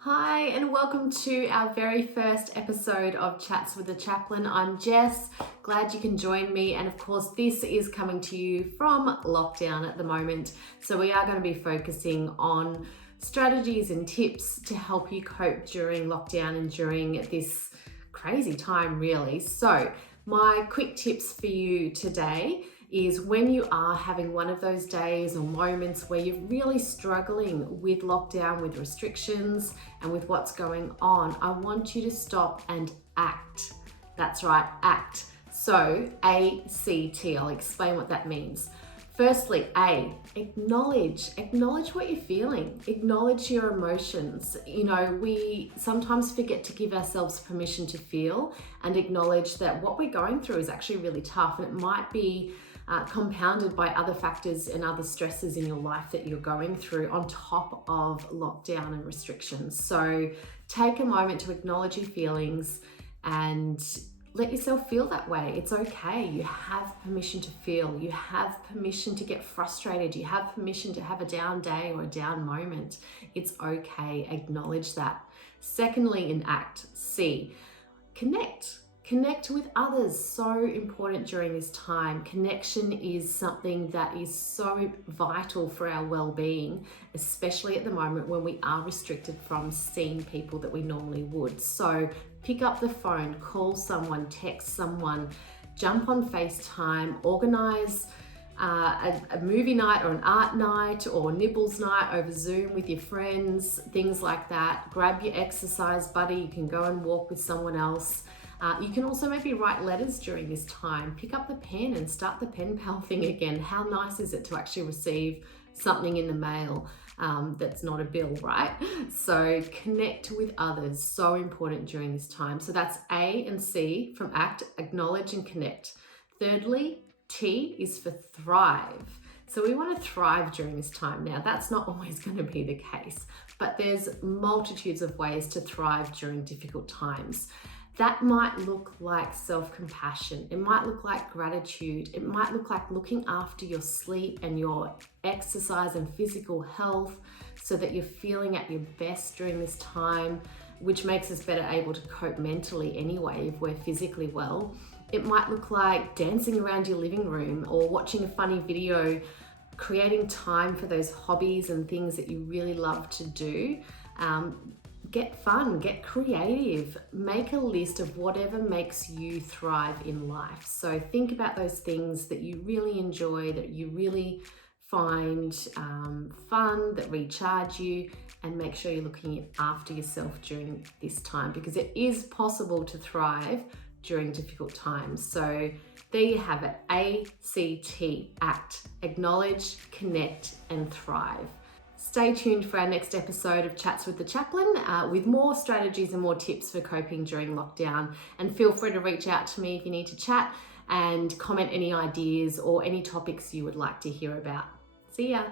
Hi, and welcome to our very first episode of Chats with the Chaplain. I'm Jess, glad you can join me. And of course, this is coming to you from lockdown at the moment. So we are going to be focusing on strategies and tips to help you cope during lockdown and during this crazy time, really. So my quick tips for you today is when you are having one of those days or moments where you're really struggling with lockdown, with restrictions, and with what's going on, I want you to stop and act. That's right, act. So, ACT, I'll explain what that means. Firstly, acknowledge what you're feeling. Acknowledge your emotions. We sometimes forget to give ourselves permission to feel and acknowledge that what we're going through is actually really tough, and it might be compounded by other factors and other stresses in your life that you're going through on top of lockdown and restrictions. So take a moment to acknowledge your feelings and let yourself feel that way. It's okay. You have permission to feel. You have permission to get frustrated. You have permission to have a down day or a down moment. It's okay. Acknowledge that. Secondly, in Act C, connect. Connect with others, so important during this time. Connection is something that is so vital for our well-being, especially at the moment when we are restricted from seeing people that we normally would. So pick up the phone, call someone, text someone, jump on FaceTime, organize a movie night or an art night or nibbles night over Zoom with your friends, things like that. Grab your exercise buddy, you can go and walk with someone else. You can also maybe write letters during this time. Pick up the pen and start the pen pal thing again. How nice is it to actually receive something in the mail that's not a bill, right? So connect with others, so important during this time. So that's A and C from ACT, acknowledge and connect. Thirdly, T is for thrive. So we want to thrive during this time. Now, that's not always going to be the case, but there's multitudes of ways to thrive during difficult times. That might look like self-compassion. It might look like gratitude. It might look like looking after your sleep and your exercise and physical health so that you're feeling at your best during this time, which makes us better able to cope mentally anyway if we're physically well. It might look like dancing around your living room or watching a funny video, creating time for those hobbies and things that you really love to do. Get fun, get creative, make a list of whatever makes you thrive in life. So think about those things that you really enjoy, that you really find fun, that recharge you, and make sure you're looking after yourself during this time, because it is possible to thrive during difficult times. So there you have it, ACT, act, acknowledge, connect, and thrive. Stay tuned for our next episode of Chats with the Chaplain with more strategies and more tips for coping during lockdown. And feel free to reach out to me if you need to chat and comment any ideas or any topics you would like to hear about. See ya.